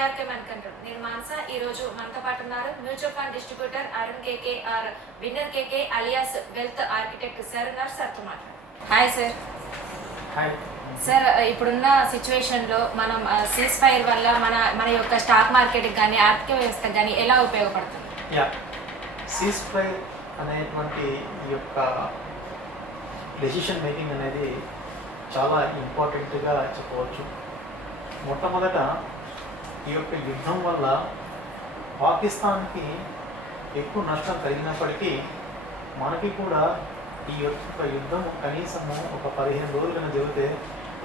BRK మనకంటారు. నేను మానస. ఈరోజు మనతో పాటు ఉన్నారు mutual fund distributor Arun KK or winner KK alias wealth architect sir ఉన్నారు. సార్తో మాట్లాడు. Hi sir. హాయ్ సార్, ఇప్పుడున్న సిచ్యువేషన్లో మనం సీజ్ ఫైర్ వల్ల మన యొక్క స్టాక్ మార్కెట్కి కానీ ఆర్థిక వ్యవస్థకు కానీ ఎలా ఉపయోగపడుతుంది? సీజ్ ఫైర్ అనేటువంటి ఈ యొక్క డెసిషన్ మేకింగ్ అనేది చాలా ఇంపార్టెంట్గా చెప్పవచ్చు. మొట్టమొదట ఈ యొక్క యుద్ధం వల్ల పాకిస్తాన్కి ఎక్కువ నష్టం కలిగినప్పటికీ మనకి కూడా ఈ యొక్క యుద్ధం కనీసము ఒక 15 రోజులు కన్నా జరిగితే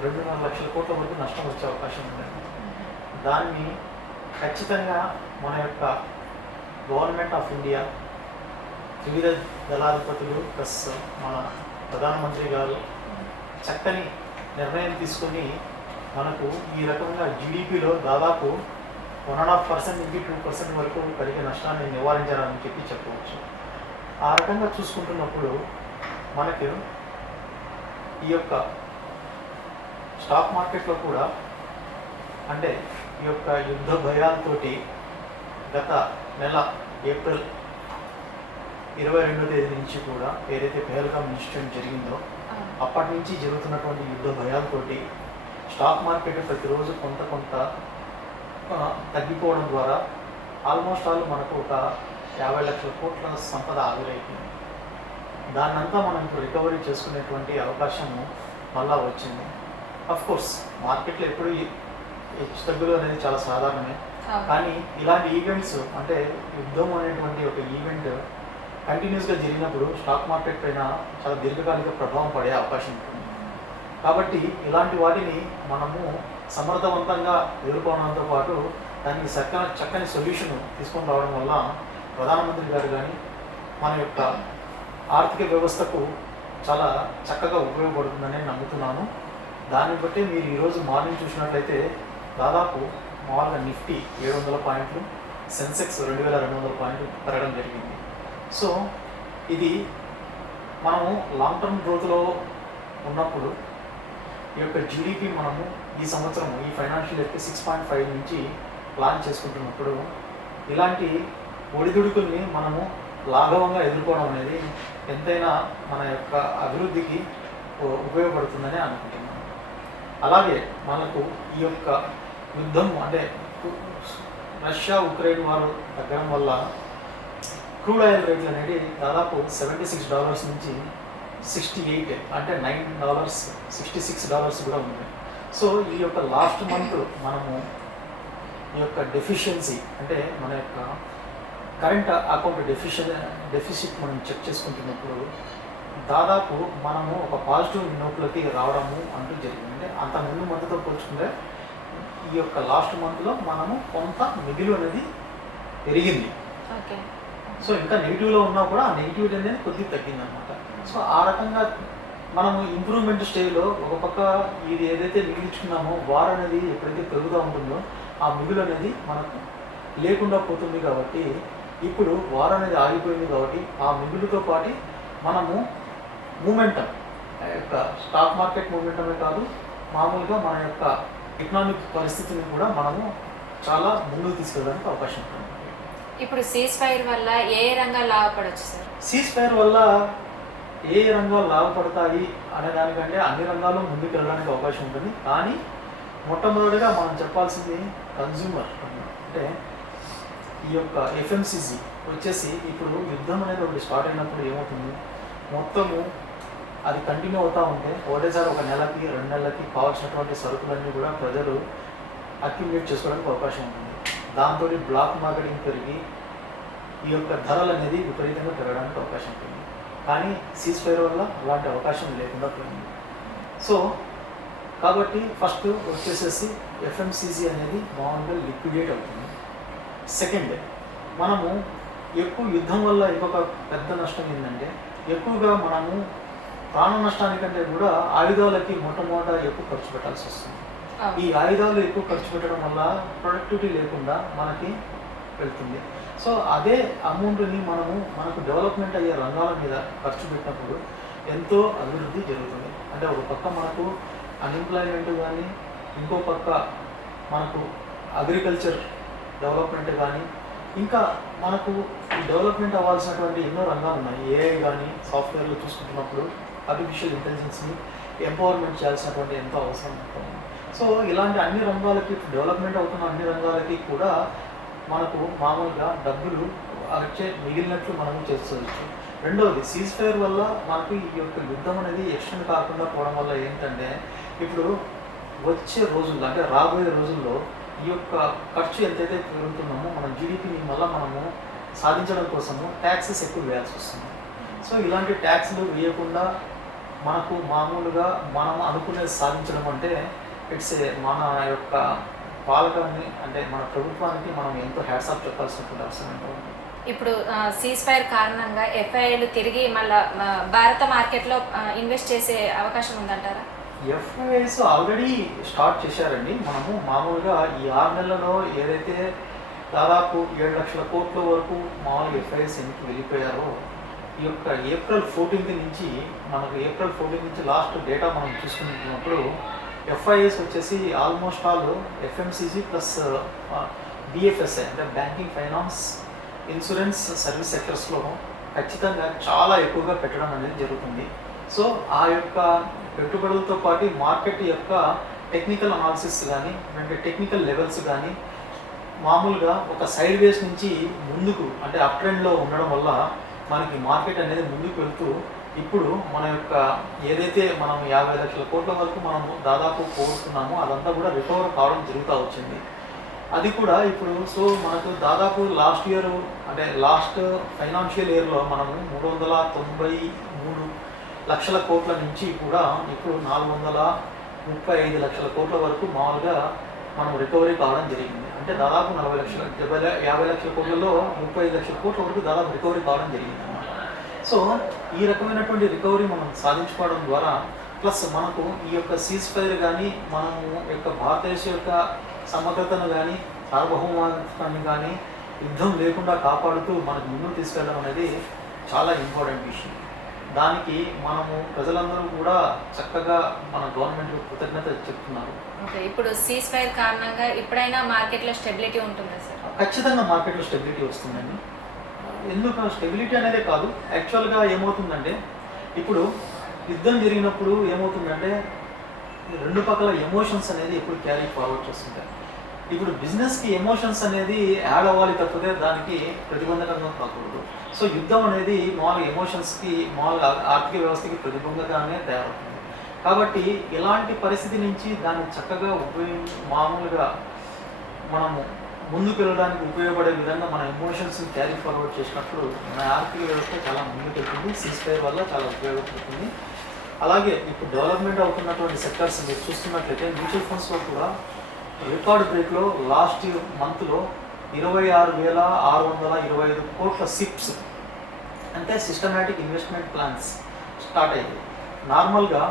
2.5 లక్షల కోట్ల వరకు నష్టం వచ్చే అవకాశం ఉందండి. దాన్ని ఖచ్చితంగా మన యొక్క గవర్నమెంట్ ఆఫ్ ఇండియా, త్రివిధ దళాధిపతులు ప్లస్ మన ప్రధానమంత్రి గారు చక్కని నిర్ణయం తీసుకొని మనకు ఈ రకంగా జీడిపిలో దాదాపు 1.5% నుంచి 2% వరకు కలిగే నష్టాన్ని నివారించాలని చెప్పవచ్చు. ఆ రకంగా చూసుకుంటున్నప్పుడు మనకు ఈ యొక్క స్టాక్ మార్కెట్లో కూడా అంటే ఈ యొక్క యుద్ధ భయాలతోటి గత నెల ఏప్రిల్ 22వ తేదీ నుంచి కూడా ఏదైతే పెహల్గామ్ ఇన్సిడెంట్ జరిగిందో అప్పటి నుంచి జరుగుతున్నటువంటి యుద్ధ భయాలతోటి స్టాక్ మార్కెట్ ప్రతిరోజు కొంత తగ్గిపోవడం ద్వారా ఆల్మోస్ట్ మనకు ఒక 50 లక్షల కోట్ల సంపద ఆవిరైపోయింది. దాన్నంతా మనం ఇప్పుడు రికవరీ చేసుకునేటువంటి అవకాశము మళ్ళా వచ్చింది. కోర్స్ మార్కెట్లో ఎప్పుడు హెచ్చు తగ్గులు అనేది చాలా సాధారణమే. కానీ ఇలాంటి ఈవెంట్స్ అంటే యుద్ధం అనేటువంటి ఒక ఈవెంట్ కంటిన్యూస్గా జరిగినప్పుడు స్టాక్ మార్కెట్ పైన చాలా దీర్ఘకాలిక ప్రభావం పడే అవకాశం ఉంటుంది. కాబట్టి ఇలాంటి వాటిని మనము సమర్థవంతంగా ఎదుర్కోవడంతో పాటు దానికి చక్కని సొల్యూషన్ తీసుకొని రావడం వల్ల ప్రధానమంత్రి గారు కానీ మన యొక్క ఆర్థిక వ్యవస్థకు చాలా చక్కగా ఉపయోగపడుతుందని నమ్ముతున్నాను. దాన్ని బట్టి మీరు ఈరోజు మార్నింగ్ చూసినట్లయితే దాదాపు మామూలుగా నిఫ్టీ 700 పాయింట్లు, సెన్సెక్స్ 2200 పాయింట్లు పెరగడం జరిగింది. సో ఇది మనము లాంగ్ టర్మ్ గ్రోత్లో ఉన్నప్పుడు ఈ యొక్క జీడిపి మనము ఈ సంవత్సరం ఈ ఫైనాన్షియల్ ఇయర్కి 6.5 నుంచి ప్లాన్ చేసుకుంటున్నప్పుడు ఇలాంటి ఒడిదుడుకుల్ని మనము లాఘవంగా ఎదుర్కోవడం అనేది ఎంతైనా మన యొక్క అభివృద్ధికి ఉపయోగపడుతుందని అనుకుంటున్నాను. అలాగే మనకు ఈ యొక్క యుద్ధం అంటే రష్యా ఉక్రెయిన్ వారు తగ్గడం వల్ల క్రూడ్ ఆయిల్ రేట్లు అనేది దాదాపు $76 నుంచి 68 అంటే $9.66 కూడా ఉంది. సో ఈ యొక్క లాస్ట్ మంత్ మనము ఈ యొక్క డెఫిషియన్సీ అంటే మన యొక్క కరెంట్ అకౌంట్ డెఫిసిట్ మనం చెక్ చేసుకుంటున్నప్పుడు దాదాపు మనము ఒక పాజిటివ్ నోట్లోకి రావడము అంటూ జరిగింది. అంటే అంత ముందు మంత్తో పోల్చుకుంటే ఈ యొక్క లాస్ట్ మంత్లో మనము కొంత మిగిలి అనేది పెరిగింది. సో ఇంకా నెగిటివ్లో ఉన్నా కూడా ఆ నెగిటివ్ అనేది కొద్దిగా తగ్గిందనమాట. సో ఆ రకంగా మనము ఇంప్రూవ్మెంట్ స్టేజ్లో ఒక పక్క ఇది ఏదైతే మిగిలించుకున్నామో వార్ అనేది ఎప్పుడైతే పెరుగుతూ ఉంటుందో ఆ మిగులు అనేది మనకు లేకుండా పోతుంది. కాబట్టి ఇప్పుడు వార్ అనేది ఆగిపోయింది కాబట్టి ఆ మిగులుతో పాటు మనము మూమెంటం యొక్క స్టాక్ మార్కెట్ మూమెంటమే కాదు మామూలుగా మన యొక్క ఎకనామిక్ పరిస్థితిని కూడా మనము చాలా ముందుకు తీసుకెళ్ళడానికి అవకాశం ఉంటుంది. ఇప్పుడు సీజ్ ఫైర్ వల్ల ఏ రంగాలు లాభపడవచ్చు సార్? సీజ్ ఫైర్ వల్ల ఏ రంగాలు లాభపడతాయి అనే దానికంటే అన్ని రంగాలు ముందుకు వెళ్ళడానికి అవకాశం ఉంటుంది. కానీ మొట్టమొదటిగా మనం చెప్పాల్సింది కన్జ్యూమర్ అంటే ఈ యొక్క ఎఫ్ఎంసీజీ వచ్చేసి ఇప్పుడు యుద్ధం అనేది ఒకటి స్టార్ట్ అయినప్పుడు ఏమవుతుంది, మొత్తము అది కంటిన్యూ అవుతూ ఉంటే ఒకటేసారి ఒక నెలకి 2 నెలలకి కావాల్సినటువంటి సరుకులన్నీ కూడా ప్రజలు అక్యుములేట్ చేసుకోవడానికి అవకాశం ఉంటుంది. దాంతో బ్లాక్ మార్కెటింగ్ పెరిగి ఈ యొక్క ధరలు అనేది విపరీతంగా పెరగడానికి అవకాశం ఉంటుంది. కానీ సీజ్ ఫైర్ వల్ల అలాంటి అవకాశం లేకుండా పోయింది. సో కాబట్టి ఫస్ట్ వచ్చేసేసి ఎఫ్ఎంసీజీ అనేది మామూలుగా లిక్విడేట్ అవుతుంది. సెకండ్, మనము ఎక్కువ యుద్ధం వల్ల ఇంకొక పెద్ద నష్టం ఏంటంటే ఎక్కువగా మనము ప్రాణ నష్టానికంటే కూడా ఆయుధాలకి మొట్టమొదట ఎక్కువ ఖర్చు పెట్టాల్సి వస్తుంది. ఈ ఆయుధాలు ఎక్కువ ఖర్చు పెట్టడం వల్ల ప్రొడక్టివిటీ లేకుండా మనకి వెళ్తుంది. సో అదే అమౌంట్ని మనకు డెవలప్మెంట్ అయ్యే రంగాల మీద ఖర్చు పెట్టినప్పుడు ఎంతో అభివృద్ధి జరుగుతుంది. అంటే ఒక పక్క మనకు అన్ఎంప్లాయ్మెంట్ కానీ ఇంకో పక్క మనకు అగ్రికల్చర్ డెవలప్మెంట్ కానీ ఇంకా మనకు ఈ డెవలప్మెంట్ అవ్వాల్సినటువంటి ఎన్నో రంగాలు ఉన్నాయి. ఏఐ కానీ సాఫ్ట్వేర్లో చూసుకుంటున్నప్పుడు ఆర్టిఫిషియల్ ఇంటెలిజెన్స్ని ఎంపవర్మెంట్ చేయాల్సినటువంటి ఎంతో అవసరం ఉంటుంది. సో ఇలాంటి అన్ని రంగాలకి డెవలప్మెంట్ అవుతున్న అన్ని రంగాలకి కూడా మనకు మామూలుగా డబ్బులు వచ్చే మిగిలినట్లు మనము చేసుకోవచ్చు. రెండవది సీజ్ ఫైర్ వల్ల మనకు ఈ యొక్క యుద్ధం అనేది ఎక్స్టెండ్ కాకుండా పోవడం వల్ల ఏంటంటే ఇప్పుడు వచ్చే రోజుల్లో అంటే రాబోయే రోజుల్లో ఈ యొక్క ఖర్చు ఎంతైతే పెరుగుతున్నామో మన జీడిపిని మళ్ళీ మనము సాధించడం కోసము ట్యాక్సెస్ ఎక్కువ వేయాల్సి వస్తుంది. సో ఇలాంటి ట్యాక్స్లు వేయకుండా మనకు మామూలుగా మనం అనుకునేది సాధించడం అంటే ఇట్స్ మన యొక్క పాలకాన్ని అంటే మన ప్రభుత్వానికి మనం ఎంతో హ్యాట్స్ ఆఫ్ చెప్పాల్సినటువంటి అవసరం ఉంటుంది. ఇప్పుడు సీజ్ ఫైర్ కారణంగా ఎఫ్ఐఐలు తిరిగి మళ్ళీ భారత మార్కెట్లో ఇన్వెస్ట్ చేసే అవకాశం ఉందంటారా? ఎఫ్ఐఐస్ ఆల్రెడీ స్టార్ట్ చేశారండి. మనము మామూలుగా ఈ 6 నెలలలో ఏదైతే దాదాపు 7 లక్షల కోట్ల వరకు మామూలుగా ఎఫ్ఐఐస్ ఎన్నికి వెళ్ళిపోయారో ఈ యొక్క ఏప్రిల్ 14 నుంచి లాస్ట్ డేటా మనం చూసుకుంటున్నప్పుడు ఎఫ్ఐఐస్ వచ్చేసి almost all FMCG plus BFSI అంటే బ్యాంకింగ్, ఫైనాన్స్, ఇన్సూరెన్స్, సర్వీస్ సెక్టర్స్లో ఖచ్చితంగా చాలా ఎక్కువగా పెట్టడం అనేది జరుగుతుంది. సో ఆ యొక్క పెట్టుబడులతో పాటు మార్కెట్ యొక్క టెక్నికల్ అనాలిసిస్ కానీ అంటే టెక్నికల్ లెవెల్స్ కానీ మామూలుగా ఒక సైడ్ వేస్ నుంచి ముందుకు అంటే అప్ ట్రెండ్లో ఉండడం వల్ల మనకి మార్కెట్ అనేది ముందుకు వెళ్తూ ఇప్పుడు మన యొక్క ఏదైతే మనం 50 లక్షల కోట్ల వరకు మనము దాదాపు కోరుతున్నామో అదంతా కూడా రికవర్ కావడం జరుగుతూ వచ్చింది. అది కూడా ఇప్పుడు సో మనకు దాదాపు లాస్ట్ ఇయర్ అంటే లాస్ట్ ఫైనాన్షియల్ ఇయర్లో మనము 393 లక్షల కోట్ల నుంచి కూడా ఇప్పుడు 435 లక్షల కోట్ల వరకు మామూలుగా మనం రికవరీ కావడం జరిగింది. అంటే దాదాపు 50 లక్షల కోట్లలో 35 లక్షల కోట్ల వరకు దాదాపు రికవరీ కావడం జరిగింది అన్నమాట. సో ఈ రకమైనటువంటి రికవరీ మనం సాధించుకోవడం ద్వారా ప్లస్ మనకు ఈ యొక్క సీజ్ ఫైర్ కానీ మనము యొక్క భారతదేశం యొక్క సమగ్రతను కానీ సార్వభౌమాన్ని కానీ యుద్ధం లేకుండా కాపాడుతూ మనకు ముందుకు తీసుకెళ్ళడం అనేది చాలా ఇంపార్టెంట్ విషయం. దానికి మనము ప్రజలందరూ కూడా చక్కగా మన గవర్నమెంట్ కృతజ్ఞత చెప్తున్నారు. ఓకే, ఇప్పుడు సీజ్ ఫైర్ కారణంగా ఎప్పుడైనా మార్కెట్లో స్టెబిలిటీ ఉంటుందా సార్? ఖచ్చితంగా మార్కెట్లో స్టెబిలిటీ వస్తుందండి. ఎందుకు స్టెబిలిటీ అనేది కాదు, యాక్చువల్గా ఏమవుతుందంటే ఇప్పుడు యుద్ధం జరిగినప్పుడు ఏమవుతుందంటే రెండు పక్కల ఎమోషన్స్ అనేది ఎప్పుడు క్యారీ ఫార్వర్డ్ చేస్తుంటాయి. ఇప్పుడు బిజినెస్కి ఎమోషన్స్ అనేది యాడ్ అవ్వాలి తప్పితే దానికి ప్రతిబంధకంగా కాకూడదు. సో యుద్ధం అనేది మామూలుగా ఎమోషన్స్కి మామూలుగా ఆర్థిక వ్యవస్థకి ప్రతిబంధకంగానే తయారవుతుంది. కాబట్టి ఇలాంటి పరిస్థితి నుంచి దాన్ని చక్కగా మామూలుగా మనము ముందుకు వెళ్ళడానికి ఉపయోగపడే విధంగా మన ఎమోషన్స్ని క్యారీ ఫార్వర్డ్ చేసినప్పుడు మన ఆర్థిక వ్యవస్థ చాలా ముందుకెళ్తుంది. సీజ్ ఫైర్ వల్ల చాలా ఉపయోగపడుతుంది. అలాగే ఇప్పుడు డెవలప్మెంట్ అవుతున్నటువంటి సెక్టర్స్ మీరు చూస్తున్నట్లయితే మ్యూచువల్ ఫండ్స్లో కూడా రికార్డ్ బ్రేక్లో లాస్ట్ మంత్లో 26,625 కోట్ల సిప్స్ అంటే సిస్టమాటిక్ ఇన్వెస్ట్మెంట్ ప్లాన్స్ స్టార్ట్ అయ్యాయి. నార్మల్గా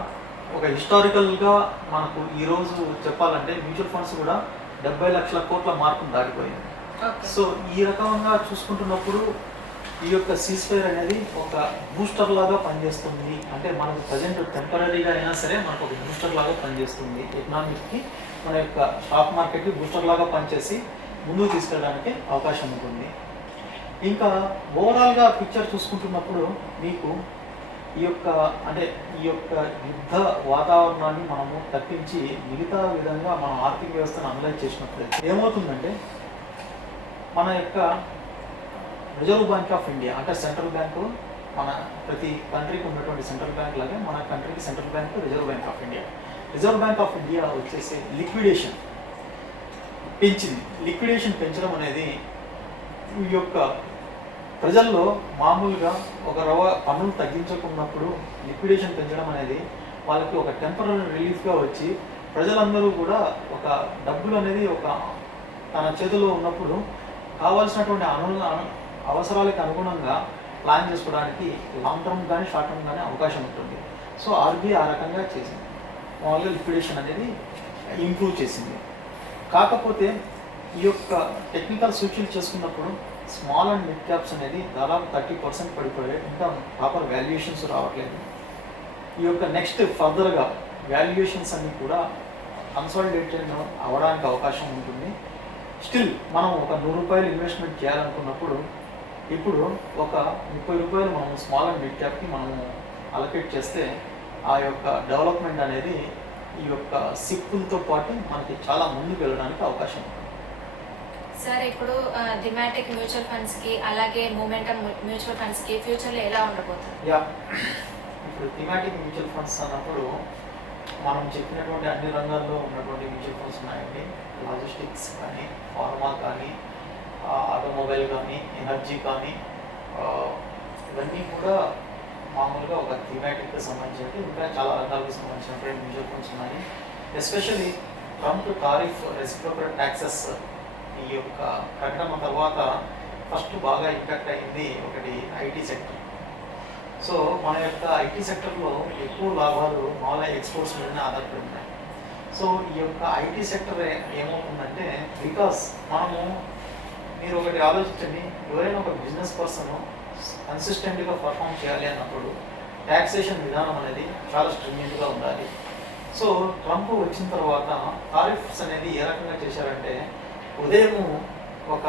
ఒక హిస్టారికల్గా మనకు ఈరోజు చెప్పాలంటే మ్యూచువల్ ఫండ్స్ కూడా 70 లక్షల కోట్ల మార్కును దాటిపోయింది. సో ఈ రకంగా చూసుకుంటున్నప్పుడు ఈ యొక్క సీజ్ ఫైర్ అనేది ఒక బూస్టర్ లాగా పనిచేస్తుంది. అంటే మనకు ప్రజెంట్ టెంపరీగా అయినా సరే మనకు ఒక బూస్టర్ లాగా పనిచేస్తుంది. ఎకనామిక్కి మన యొక్క స్టాక్ మార్కెట్కి బూస్టర్ లాగా పనిచేసి ముందుకు తీసుకెళ్ళడానికి అవకాశం ఉంటుంది. ఇంకా ఓవరాల్గా పిక్చర్ చూసుకుంటున్నప్పుడు మీకు ఈ యొక్క యుద్ధ వాతావరణాన్ని మనము తప్పించి మిగతా విధంగా మన ఆర్థిక వ్యవస్థను అనలైజ్ చేసినప్పుడు ఏమవుతుందంటే మన యొక్క రిజర్వ్ బ్యాంక్ ఆఫ్ ఇండియా అంటే సెంట్రల్ బ్యాంకు మన ప్రతి కంట్రీకి ఉన్నటువంటి సెంట్రల్ బ్యాంక్ లాగే మన కంట్రీకి central bank reserve bank of India. Reserve bank of India వచ్చేసి లిక్విడేషన్ పెంచింది. లిక్విడేషన్ పెంచడం అనేది ఈ యొక్క ప్రజల్లో మామూలుగా ఒక పన్నులు తగ్గించకున్నప్పుడు లిక్విడేషన్ పెంచడం అనేది వాళ్ళకి ఒక టెంపరీ రిలీఫ్గా వచ్చి ప్రజలందరూ కూడా ఒక డబ్బులు అనేది ఒక తన చేతిలో ఉన్నప్పుడు కావాల్సినటువంటి అవసరాలకు అనుగుణంగా ప్లాన్ చేసుకోవడానికి లాంగ్ టర్మ్ కానీ షార్ట్ టర్మ్ కానీ అవకాశం ఉంటుంది. సో ఆర్బీఐ ఆ రకంగా చేసింది. మామూలుగా లిక్విడేషన్ అనేది ఇంప్రూవ్ చేసింది. కాకపోతే ఈ యొక్క టెక్నికల్ సూచీలు చేసుకున్నప్పుడు స్మాల్ అండ్ మిడ్ క్యాప్స్ అనేది దాదాపు 30% పడిపోయాయి. ఇంకా ప్రాపర్ వాల్యుయేషన్స్ రావట్లేదు. ఈ యొక్క నెక్స్ట్ ఫర్దర్గా వాల్యుయేషన్స్ అన్నీ కూడా కన్సాలిడేటెడ్ అవ్వడానికి అవకాశం ఉంటుంది. స్టిల్ మనం ఒక ₹100 ఇన్వెస్ట్మెంట్ చేయాలనుకున్నప్పుడు ఇప్పుడు ఒక ₹30 మనం స్మాల్ అండ్ మిడ్ క్యాప్కి మనము అలొకేట్ చేస్తే ఆ యొక్క డెవలప్మెంట్ అనేది ఈ యొక్క సిప్పులతో పాటు మనకి చాలా ముందుకు వెళ్ళడానికి అవకాశం ఉంది. సార్ ఇప్పుడు థిమాటిక్ మ్యూచువల్ ఫండ్స్కి అలాగే మూమెంటమ్ మ్యూచువల్ ఫండ్స్కి ఫ్యూచర్లో ఎలా ఉండబోతుంది? యా, ఇప్పుడు థిమాటిక్ మ్యూచువల్ ఫండ్స్ అన్నప్పుడు మనం చెప్పినటువంటి అన్ని రంగాల్లో ఉన్నటువంటి మ్యూచువల్ ఫండ్స్ ఉన్నాయండి. లాజిస్టిక్స్ కానీ, ఫార్మా కానీ, ఆటోమొబైల్ కానీ, ఎనర్జీ కానీ, ఇవన్నీ కూడా మామూలుగా ఒక థీమాటిక్కి సంబంధించి ఇంకా చాలా రంగాలకు సంబంధించినటువంటి మ్యూచువల్ ఫండ్స్ ఉన్నాయి. Especially Trump tariff reciprocal taxes ఈ యొక్క ప్రకటన తర్వాత ఫస్ట్ బాగా ఇంపాక్ట్ అయింది ఒకటి ఐటీ సెక్టర్. సో మన యొక్క ఐటీ సెక్టర్లో ఎక్కువ లాభాలు మామూలుగా ఎక్స్పోర్ట్స్ మీదనే ఆధారపడి ఉన్నాయి. సో ఈ యొక్క ఐటీ సెక్టర్ ఏమవుతుందంటే బికాస్ మీరు ఒకటి ఆలోచించండి, ఎవరైనా ఒక బిజినెస్ పర్సన్ కన్సిస్టెంట్గా పర్ఫామ్ చేయాలి అన్నప్పుడు ట్యాక్సేషన్ విధానం అనేది చాలా స్ట్రింజెంట్గా ఉండాలి. సో ట్రంప్ వచ్చిన తర్వాత టారిఫ్స్ అనేది ఏ రకంగా చేశారంటే ఉదయం ఒక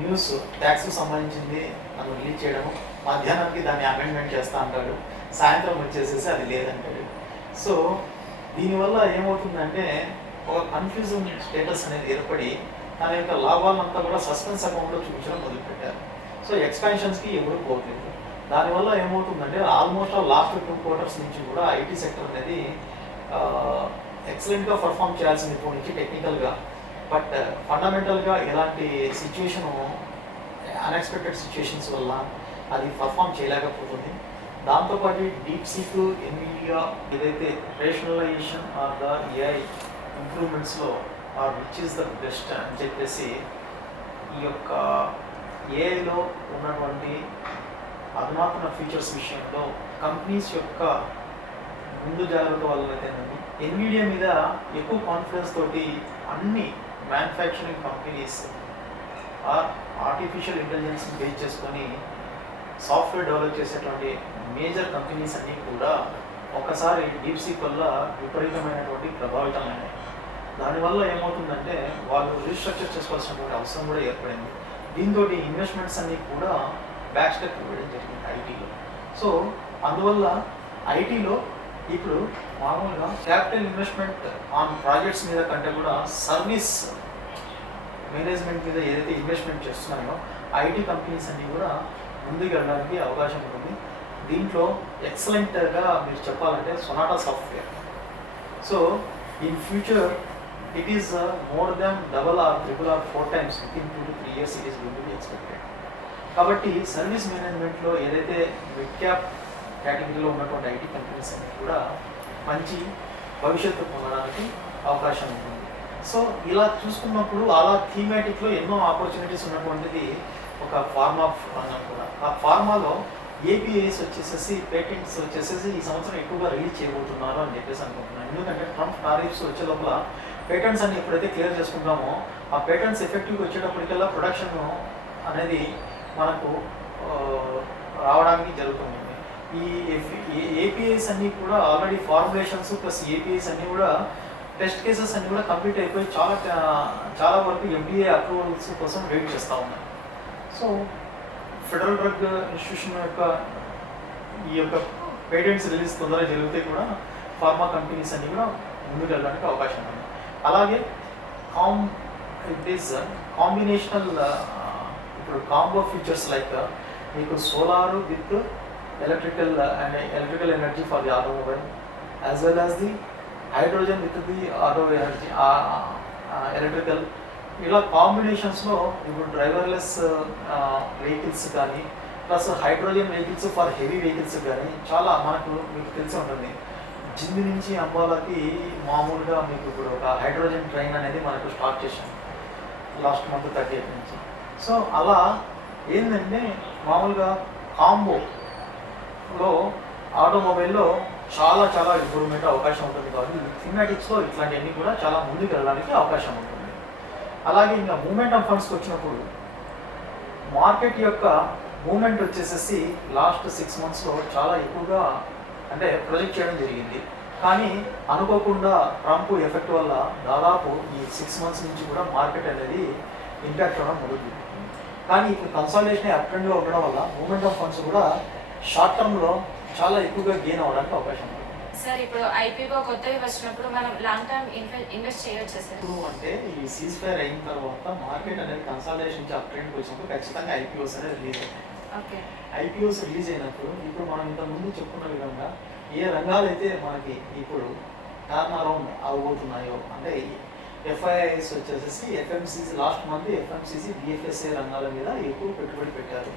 న్యూస్ ట్యాక్స్కి సంబంధించింది అది రిలీజ్ చేయడము, మధ్యాహ్నానికి దాన్ని అమెండ్మెంట్ చేస్తూ అంటాడు, సాయంత్రం వచ్చేసేసి అది లేదంటాడు. సో దీనివల్ల ఏమవుతుందంటే ఒక కన్ఫ్యూజన్ స్టేటస్ అనేది ఏర్పడి తన యొక్క లాభాలంతా కూడా సస్పెన్స్ అకౌంట్లో చూపించడం మొదలుపెట్టారు. సో ఎక్స్పాన్షన్స్కి ఎప్పుడు పోతుంది. దానివల్ల ఏమవుతుందంటే ఆల్మోస్ట్ లాస్ట్ 2 quarters నుంచి కూడా ఐటీ సెక్టర్ అనేది ఎక్సలెంట్గా పర్ఫామ్ చేయాల్సింది ఇప్పుడు నుంచి టెక్నికల్గా. బట్ ఫండమెంటల్గా ఎలాంటి సిచ్యువేషను అన్ఎక్స్పెక్టెడ్ సిచ్యువేషన్స్ వల్ల అది పర్ఫామ్ చేయలేకపోతుంది. దాంతోపాటు డీప్సీక్, ఎన్విడియా ఏదైతే రేషనలైజేషన్ ఆర్ ద ఏఐ ఇంప్రూవ్మెంట్స్లో or which is the best అని చెప్పేసి ఈ యొక్క ఏఐలో ఉన్నటువంటి అధునాతన ఫీచర్స్ విషయంలో కంపెనీస్ యొక్క ముందు జాగ్రత్త వల్ల అయితేనండి ఎన్విడియా మీద ఎక్కువ కాన్ఫిడెన్స్ తోటి అన్ని మ్యానుఫ్యాక్చరింగ్ కంపెనీస్ ఆర్టిఫిషియల్ ఇంటెలిజెన్స్ని బేస్ చేసుకొని సాఫ్ట్వేర్ డెవలప్ చేసేటువంటి మేజర్ కంపెనీస్ అన్నీ కూడా ఒకసారి డీప్సీక్ వల్ల విపరీతమైనటువంటి ప్రభావితమైనాయి. దానివల్ల ఏమవుతుందంటే వాళ్ళు రీస్ట్రక్చర్ చేసుకోవాల్సినటువంటి అవసరం కూడా ఏర్పడింది. దీంతో ఇన్వెస్ట్మెంట్స్ అన్నీ కూడా బ్యాక్ స్టెప్ ఇవ్వడం జరిగింది ఐటీలో. సో అందువల్ల ఐటీలో ఇప్పుడు మామూలుగా క్యాపిటల్ ఇన్వెస్ట్మెంట్ ఆన్ ప్రాజెక్ట్స్ మీద కంటే కూడా సర్వీస్ మేనేజ్మెంట్ మీద ఏదైతే ఇన్వెస్ట్మెంట్ చేస్తున్నాయో ఐటీ కంపెనీస్ అన్నీ కూడా ముందుకు వెళ్ళడానికి అవకాశం ఉంటుంది. దీంట్లో ఎక్సలెంట్గా మీరు చెప్పాలంటే Sonata software. So in future it is more than double or triple or 4 times within 2 to 3 years it is going to be expected. కాబట్టి సర్వీస్ మేనేజ్మెంట్లో ఏదైతే మిడ్ క్యాప్ కేటగిరీలో ఉన్నటువంటి ఐటీ కంపెనీస్ అన్ని కూడా మంచి భవిష్యత్తు పొందడానికి అవకాశం ఉంటుంది. సో ఇలా చూసుకున్నప్పుడు అలా థీమాటిక్లో ఎన్నో ఆపర్చునిటీస్ ఉన్నటువంటిది ఒక ఫార్మా రంగం కూడా. ఆ ఫార్మాలో ఏపీఐస్ వచ్చేసేసి పేటెంట్స్ వచ్చేసేసి ఈ సంవత్సరం ఎక్కువగా రిలీజ్ చేయబోతున్నారు అని చెప్పేసి అనుకుంటున్నాను. ఎందుకంటే ట్రంప్ టారిఫ్స్ వచ్చే లోపల పేటెంట్స్ అన్ని ఎప్పుడైతే క్లియర్ చేసుకుంటామో ఆ పేటెంట్స్ ఎఫెక్టివ్గా వచ్చేటప్పటికల్లా ప్రొడక్షన్ అనేది మనకు రావడానికి జరుగుతుంది. ఈ ఏపీఐస్ అన్నీ కూడా ఆల్రెడీ ఫార్ములేషన్స్ ప్లస్ ఏపీఐస్ అన్నీ కూడా టెస్ట్ కేసెస్ అన్నీ కూడా కంప్లీట్ అయిపోయి చాలా వరకు ఎఫ్డీఏ అప్రూవల్స్ కోసం వెయిట్ చేస్తూ ఉన్నాయి. సో ఫెడరల్ డ్రగ్ ఇన్స్టిట్యూషన్ యొక్క ఈ యొక్క పేటెంట్స్ రిలీజ్ తొందరగా జరిగితే కూడా ఫార్మా కంపెనీస్ అన్నీ కూడా ముందుకు వెళ్ళడానికి అవకాశం ఉంది. అలాగే ఇట్ ఈస్ కాంబినేషనల్ ఇప్పుడు కాంబో ఫీచర్స్ లైక్ మీకు solar with electrical energy for the automobile as well as the hydrogen with the auto energy electrical, ఇలా కాంబినేషన్స్లో ఇప్పుడు డ్రైవర్లెస్ వెహికల్స్ కానీ plus hydrogen vehicles for heavy vehicles కానీ చాలా మీకు తెలిసి ఉంటుంది. జింది నుంచి అంబాలాకి మామూలుగా మీకు ఇప్పుడు ఒక హైడ్రోజన్ ట్రైన్ అనేది మనకు స్టార్ట్ చేశాం లాస్ట్ మంత్ 38 నుంచి. సో అలా ఏంటంటే మామూలుగా కాంబోలో ఆటోమొబైల్లో చాలా ఇంప్రూవ్మెంట్ అవకాశం ఉంటుంది. కాబట్టి థీమాటిక్స్లో ఇట్లాంటివన్నీ కూడా చాలా ముందుకు వెళ్ళడానికి అవకాశం ఉంటుంది. అలాగే ఇంకా మూమెంట్ ఆఫ్ ఫండ్స్కి వచ్చినప్పుడు మార్కెట్ యొక్క మూమెంట్ వచ్చేసేసి లాస్ట్ 6 monthsలో చాలా ఎక్కువగా అంటే ప్రొజెక్ట్ చేయడం జరిగింది. కానీ అనుకోకుండా ట్రంప్ ఎఫెక్ట్ వల్ల దాదాపు ఈ 6 మంత్స్ నుంచి కూడా మార్కెట్ అనేది ఇంపాక్ట్ అవ్వడం మొదలుపెట్టింది. కానీ ఇప్పుడు కన్సాలిడేషన్ అప్ ట్రెండ్లో ఉండడం వల్ల మూమెంట్ ఆఫ్ ఫండ్స్ కూడా షార్ట్ టర్మ్లో చాలా ఎక్కువగా గెయిన్ అవ్వడానికి అవకాశం ఉంది. సార్ ఇప్పుడు ఐపీఓ కొత్తవి వచ్చినప్పుడు మనం లాంగ్ టర్మ్ ఇన్వెస్ట్ చేయొచ్చా సార్? ఇప్పుడు అంటే ఈ సీజ్ ఫైర్ అయిన తర్వాత మార్కెట్ అనేది కన్సాలిడేషన్ నుంచి అప్ ట్రెండ్కి వచ్చినప్పుడు ఖచ్చితంగా ఐపీఓస్ అనేది రిలీజ్ అవుతాయి. ఓకే. ఐపీఓస్ రిలీజ్ అయినప్పుడు ఇప్పుడు మనం ఇంతకుముందు చెప్పుకున్న విధంగా ఏ రంగాలైతే మనకి ఇప్పుడు టర్న్ అరౌండ్ అవబోతున్నాయో అంటే ఎఫ్ఐఐస్ వచ్చేసి ఎఫ్ఎంసీసీ లాస్ట్ మంత్ ఎఫ్ఎంసీసీ బిఎఫ్ఎస్ఐ రంగాల మీద ఎక్కువ పెట్టుబడి పెట్టారు.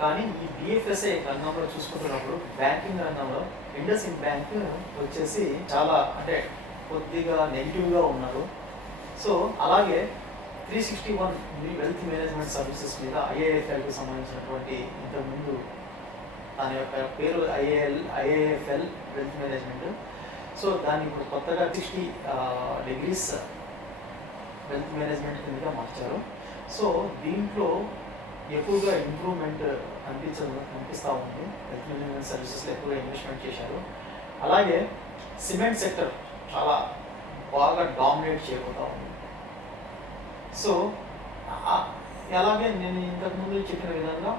కానీ ఈ బిఎఫ్ఎస్ఐ రంగంలో చూసుకుంటున్నప్పుడు బ్యాంకింగ్ రంగంలో ఇండస్ఇండ్ బ్యాంక్ వచ్చేసి చాలా అంటే కొద్దిగా నెగిటివ్గా ఉన్నారు. సో అలాగే 361 వెల్త్ మేనేజ్మెంట్ సర్వీసెస్ మీద ఐఏఎఫ్ఎల్కి సంబంధించినటువంటి ఇంతకుముందు దాని యొక్క పేరు ఐఏఎఫ్ఎల్ వెల్త్ మేనేజ్మెంట్. సో దాన్ని ఇప్పుడు కొత్తగా 60 డిగ్రీస్ వెల్త్ మేనేజ్మెంట్ కిందగా మార్చారు. సో దీంట్లో ఎక్కువగా ఇంప్రూవ్మెంట్ కనిపిస్తూ ఉంది. వెల్త్ మేనేజ్మెంట్ సర్వీసెస్లో ఎక్కువగా ఇన్వెస్ట్మెంట్ చేశారు. అలాగే సిమెంట్ సెక్టర్ చాలా బాగా డామినేట్ చేయబోతూ ఉంది. సో అలాగే నేను ఇంతకుముందు చెప్పిన విధంగా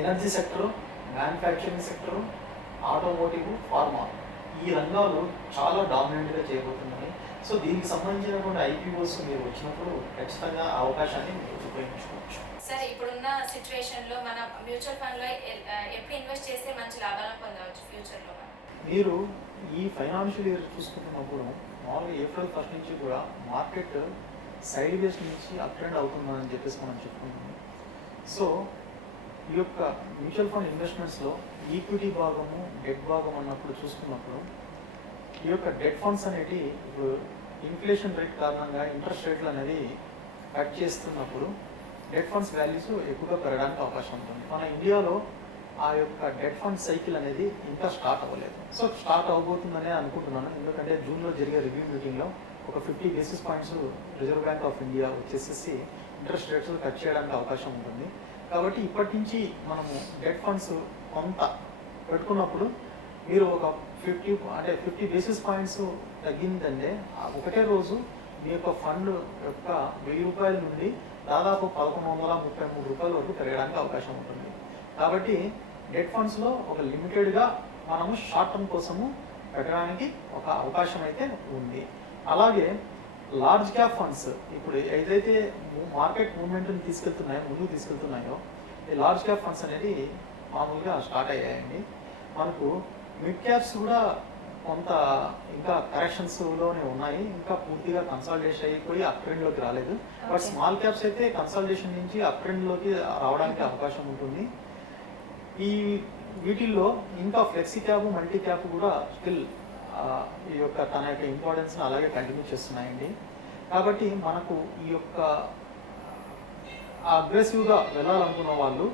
energy sector, manufacturing sector, automotive, pharma ఈ రంగాలు చాలా డామినెంట్గా చేయబోతున్నాయి. సో దీనికి సంబంధించినటువంటి ఐపీఓస్ మీరు వచ్చినప్పుడు ఖచ్చితంగా అవకాశాన్ని మీరు ఉపయోగించుకోవచ్చు. సార్ ఇప్పుడున్న సిచ్యువేషన్లో మన మ్యూచువల్ ఫండ్లో ఎప్పుడు ఇన్వెస్ట్ చేస్తే మంచి లాభాలను పొందవచ్చు ఫ్యూచర్లో? మీరు ఈ ఫైనాన్షియల్ ఇయర్ చూసుకుంటున్నప్పుడు మామూలుగా ఏప్రిల్ 1 నుంచి కూడా మార్కెట్ సైడ్ వేస్ నుంచి అప్ ట్రెండ్ అవుతుందని చెప్పేసి మనం చెప్పుకుంటున్నాం. సో ఈ యొక్క మ్యూచువల్ ఫండ్ ఇన్వెస్ట్మెంట్స్లో ఈక్విటీ భాగము, డెట్ భాగం అన్నప్పుడు చూసుకున్నప్పుడు ఈ యొక్క డెట్ ఫండ్స్ అనేవి ఇప్పుడు ఇన్ఫ్లేషన్ రేట్ కారణంగా ఇంట్రెస్ట్ రేట్లు అనేది కట్ చేస్తున్నప్పుడు డెట్ ఫండ్స్ వాల్యూస్ ఎక్కువగా పెరగడానికి అవకాశం ఉంటుంది. మన ఇండియాలో ఆ యొక్క డెట్ ఫండ్ సైకిల్ అనేది ఇంకా స్టార్ట్ అవ్వలేదు. సో స్టార్ట్ అవబోతుందనే అనుకుంటున్నాను. ఎందుకంటే జూన్లో జరిగే రివ్యూ మీటింగ్లో ఒక 50 basis points reserve bank of India వచ్చేసేసి ఇంట్రెస్ట్ రేట్స్ కట్ చేయడానికి అవకాశం ఉంటుంది. కాబట్టి ఇప్పటి నుంచి మనము డెట్ ఫండ్స్ కొంత పెట్టుకున్నప్పుడు మీరు ఒక 50 బేసిస్ పాయింట్స్ తగ్గిందంటే ఒకటే రోజు మీ యొక్క ఫండ్ యొక్క 1000 రూపాయల నుండి దాదాపు 1133 రూపాయల వరకు పెరగడానికి అవకాశం ఉంటుంది. కాబట్టి డెట్ ఫండ్స్లో ఒక లిమిటెడ్గా మనము షార్ట్ టర్మ్ కోసము పెట్టడానికి ఒక అవకాశం అయితే ఉంది. అలాగే లార్జ్ క్యాప్ ఫండ్స్ ఇప్పుడు ఏదైతే మార్కెట్ మూవ్మెంట్ని ముందుకు తీసుకెళ్తున్నాయో ఈ లార్జ్ క్యాప్ ఫండ్స్ అనేది మామూలుగా స్టార్ట్ అయ్యాయండి. మనకు మిడ్ క్యాప్స్ కూడా కొంత ఇంకా కరెక్షన్స్లోనే ఉన్నాయి. ఇంకా పూర్తిగా కన్సాలిడేషన్ అయిపోయి అప్ ట్రెండ్లోకి రాలేదు. బట్ స్మాల్ క్యాప్స్ అయితే కన్సాలిడేషన్ నుంచి అప్ ట్రెండ్లోకి రావడానికి అవకాశం ఉంటుంది. ఈ వీటిల్లో ఇంకా ఫ్లెక్సీ క్యాప్, మల్టీ క్యాప్ కూడా స్టిల్ ఈ యొక్క తన యొక్క ఇంపార్టెన్స్ని అలాగే కంటిన్యూ చేస్తున్నాయండి. కాబట్టి మనకు ఈ యొక్క అగ్రెసివ్గా వెళ్ళాలనుకున్న వాళ్ళు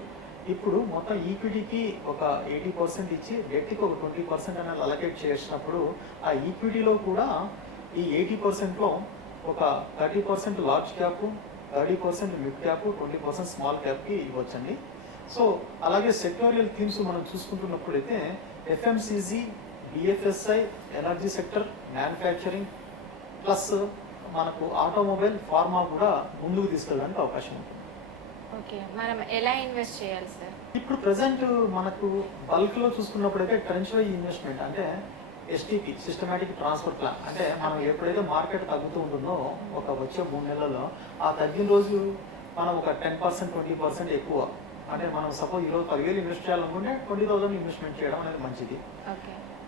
ఇప్పుడు మొత్తం ఈక్విటీకి ఒక 80% ఇచ్చి డెట్కి ఒక 20% అనేది అలకేట్ చేసినప్పుడు ఆ ఈక్విటీలో కూడా ఈ 80%లో ఒక 30% large cap, 30% mid cap, 20% small క్యాప్కి ఇవ్వచ్చండి. సో అలాగే సెక్టోరియల్ థీమ్స్ మనం చూసుకుంటున్నప్పుడైతే FMCG, BFSI, energy sector, manufacturing plus మనకు ఆటోమొబైల్, ఫార్మా కూడా ముందుకు తీసుకెళ్ళడానికి అవకాశం ఉంటుంది. ఓకే, మనం ఎలా ఇన్వెస్ట్ చేయాలి సార్? ఇప్పుడు ప్రజెంట్ మనకు బల్క్లో చూసుకున్నప్పుడైతే ట్రెంచ్ వైజ్ ఇన్వెస్ట్మెంట్ అంటే ఎస్టీపీ, సిస్టమేటిక్ ట్రాన్స్ఫర్ ప్లాన్, అంటే మనం ఎప్పుడైతే మార్కెట్ తగ్గుతూ ఉంటుందో ఒక వచ్చే 3 నెలల్లో ఆ తగ్గిన రోజు మనం ఒక 10%, 20% ఎక్కువ అంటే మనం సపోజ్ ఈరోజు 10,000 ఇన్వెస్ట్ చేయాలనుకుంటే 20,000 ఇన్వెస్ట్మెంట్ చేయడం అనేది మంచిది.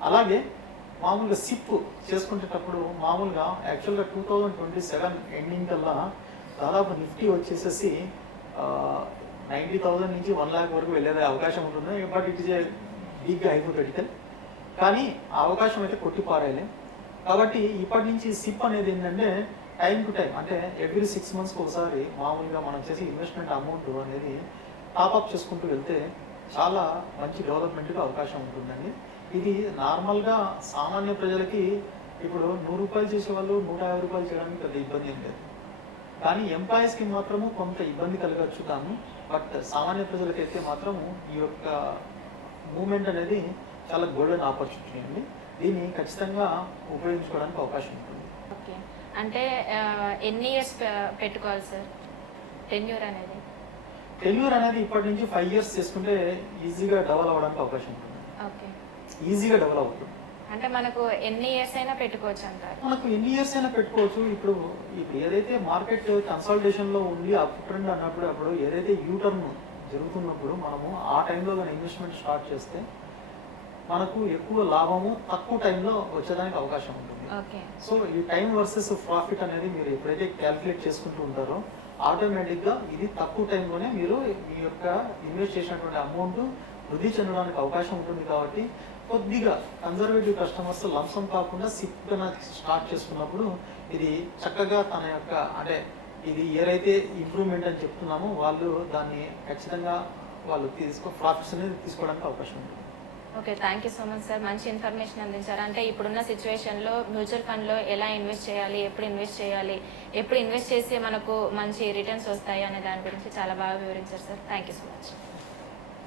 అలాగే మామూలుగా సిప్ చేసుకునేటప్పుడు మామూలుగా యాక్చువల్గా 2027 ఎండింగ్ కల్లా దాదాపు నిఫ్టీ వచ్చేసేసి 90,000 నుంచి 1 lakh వరకు వెళ్ళే అవకాశం ఉంటుంది. But it is a big hypothetical, కానీ ఆ అవకాశం అయితే కొట్టిపారాయలే. కాబట్టి ఇప్పటి నుంచి సిప్ అనేది ఏంటంటే టైం టు టైం అంటే ఎవ్రీ 6 monthsకి ఒకసారి మామూలుగా మనం చేసే ఇన్వెస్ట్మెంట్ అమౌంట్ అనేది టాప్అప్ చేసుకుంటూ వెళ్తే చాలా మంచి డెవలప్మెంట్కి అవకాశం ఉంటుందండి. ఇది నార్మల్గా సామాన్య ప్రజలకి ఇప్పుడు 100 రూపాయలు చేసేవాళ్ళు 150 రూపాయలు చేయడానికి పెద్ద ఇబ్బంది ఏం లేదు. కానీ ఎంప్లాయీస్కి మాత్రము కొంత ఇబ్బంది కలగచ్చు. కానీ బట్ సామాన్య ప్రజలకైతే మాత్రము ఈ యొక్క మూమెంట్ అనేది చాలా గోల్డెన్ ఆపర్చునిటీ అండి. దీన్ని ఖచ్చితంగా ఉపయోగించుకోవడానికి అవకాశం ఉంటుంది. ఓకే. అంటే ఎన్ని ఇయర్స్ పెట్టుకోవాలి సార్ టెన్యూర్ అనేది? టెన్యూర్ అనేది ఇప్పటి నుంచి 5 years చేసుకుంటే ఈజీగా డెవలప్ అవ్వడానికి అవకాశం ఉంటుంది. ఓకే. ఈజీగా డెవలప్ అవుతుంది. అంటే మనకు ఎన్ని ఇయర్స్ అయినా పెట్టుకోవచ్చు అంటారు? మనకు ఎన్ని ఇయర్స్ అయినా పెట్టుకోవచ్చు. ఇప్పుడు ఏదైతే మార్కెట్ కన్సల్టేషన్లో ఉండి అప్ ట్రెండ్ అప్పుడు ఏదైతే యూటర్న్ జరుగుతున్నప్పుడు మనము ఆ టైంలో కానీ ఇన్వెస్ట్మెంట్ స్టార్ట్ చేస్తే మనకు ఎక్కువ లాభము తక్కువ టైంలో వచ్చేదానికి అవకాశం ఉంటుంది. ఓకే. సో ఈ టైం వర్సెస్ ప్రాఫిట్ అనేది మీరు ఎప్పుడైతే క్యాల్కులేట్ చేసుకుంటూ ఉంటారో ఆటోమేటిక్గా ఇది తక్కువ టైంలోనే మీరు మీ యొక్క ఇన్వెస్ట్ చేసినటువంటి అమౌంట్ వృద్ధి చెందడానికి అవకాశం ఉంటుంది. కాబట్టి కొద్దిగా కన్జర్వేటివ్ కస్టమర్స్ లంసం కాకుండా సిప్గా స్టార్ట్ చేసుకున్నప్పుడు ఇది చక్కగా తన యొక్క అంటే ఇది ఏదైతే ఇంప్రూవ్మెంట్ అని చెప్తున్నామో వాళ్ళు దాన్ని ఖచ్చితంగా వాళ్ళు ప్రాఫిట్స్ అనేది తీసుకోవడానికి అవకాశం ఉంటుంది. Okay, thank you so much sir. మంచి ఇన్ఫర్మేషన్ అందించారు. అంటే ఇప్పుడున్న సిచ్యువేషన్లో మ్యూచువల్ ఫండ్లో ఎలా ఇన్వెస్ట్ చేయాలి, ఎప్పుడు ఇన్వెస్ట్ చేయాలి, ఎప్పుడు ఇన్వెస్ట్ చేస్తే మనకు మంచి రిటర్న్స్ వస్తాయి అనే దాని గురించి చాలా బాగా వివరించారు sir. Thank you so much.